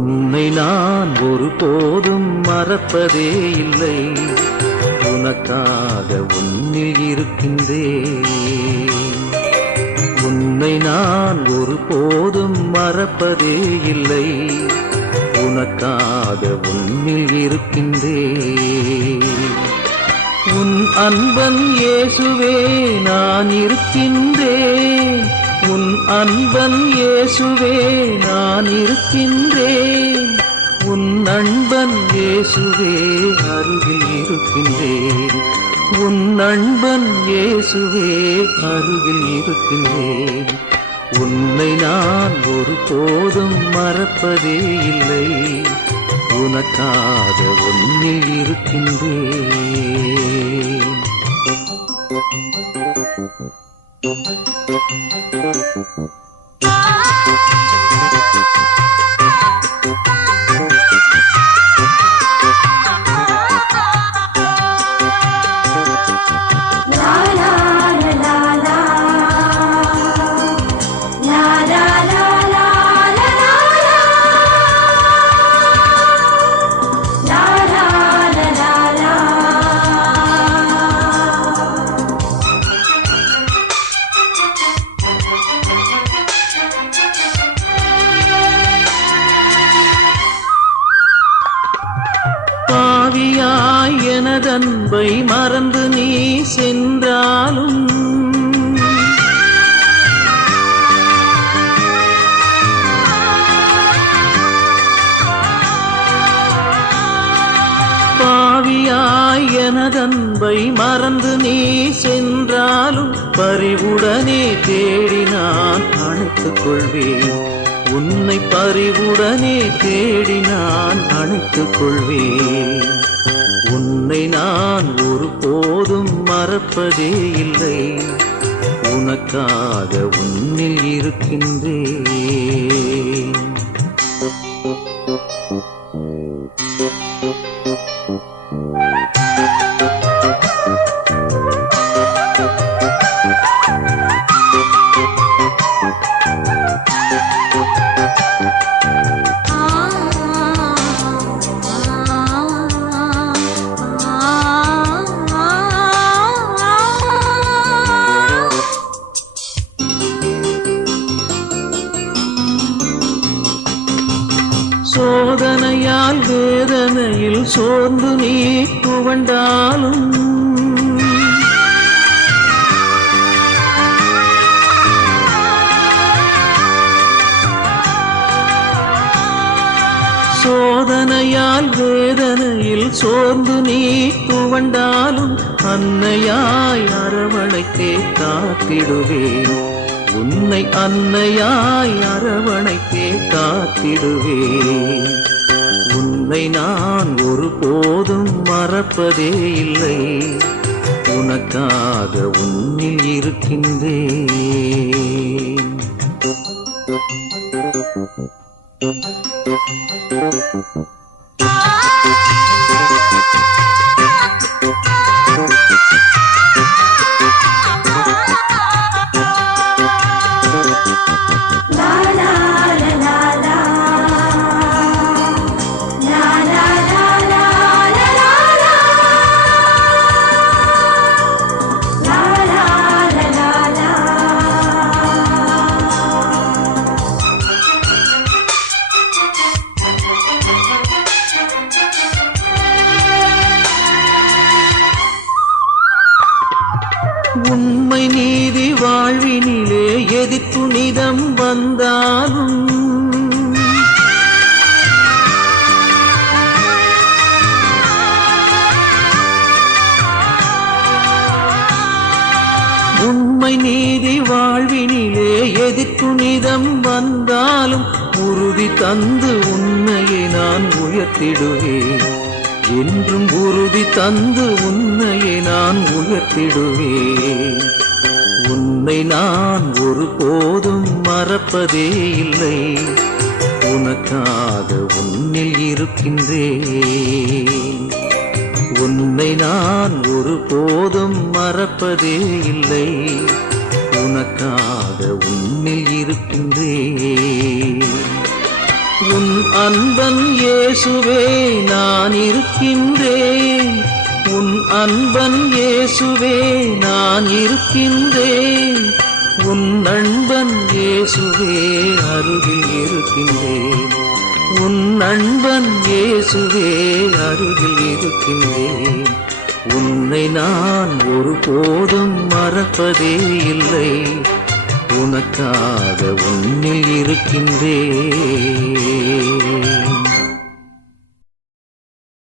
உன்னை நான் ஒரு போதும் மறப்பதே இல்லை. உனக்காக உன்னில் இருக்கின்றேன். உன்னை நான் ஒரு போதும் மறப்பதே இல்லை. உனக்காக உன்னில் இருக்கின்றேன். உன் அன்பன் இயேசுவே நான் இருக்கின்றேன். உன் அன்பன் இயேசுவே நான் இருக்கின்றேன். உன் அன்பன் இயேசுவே அருகில் இருக்கின்றேன். உன் அன்பன் இயேசுவே அருகில் இருக்கின்றேன். உன்னை நான் ஒரு போதும் மறப்பதே இல்லை. உனக்காக ஒன்றில் இருக்கின்றேன். பாவியாய் எனதன்பை மறந்து நீ சென்றாலும் பாவியாய் எனதன்பை மறந்து நீ சென்றாலும் பறிவுடனே தேடி நான் அணைத்துக் கொள்வேன். உன்னை பறிவுடனே தேடி நான் அணைத்துக் கொள்வேன். உன்னை நான் ஒருபோதும் மறப்பதே இல்லை. உனக்காக உன்னில் இருக்கின்றேன். சோதனையால் வேதனையில் சோர்ந்து நீ புவண்டாலும் சோதனையால் வேதனையில் சோர்ந்து நீ துவண்டாலும் அன்னையாய் அரவணைத்தே காத்திடுவேன். உன்னை அன்னையாய் அரவணைத்தே காத்திடுவேன் உன்னை நான் ஒருபோதும் மறப்பதே இல்லை உனக்காக உன்னில் இருக்கின்றேன் you. வந்தாலும் உண்மை நீதி வாழ்வினிலே எதி வந்தாலும் உறுதி தந்து உன்னையை நான் உயர்த்திடுவேன். என்றும் உறுதி தந்து உன்னையை நான் உயர்த்திடுவேன். உன்னை நான் ஒரு போதும் மறப்பதே இல்லை. உனக்காக உன்னில் இருக்கின்றேன். உன்னை நான் ஒரு போதும் மறப்பதே இல்லை. உனக்காக உன்னில் இருக்கின்றேன். உன் அன்பன் இயேசுவே நான் இருக்கின்றேன். உன் அன்பன் இயேசுவே நான் இருக்கின்றேன். உன் நண்பன் இயேசுவே அருகில் இருக்கின்றேன். உன் நண்பன் இயேசுவே அருகில் இருக்கின்றேன். உன்னை நான் ஒருபோதும் மறப்பதே இல்லை. உனக்காக உன்னில் இருக்கின்றேன்.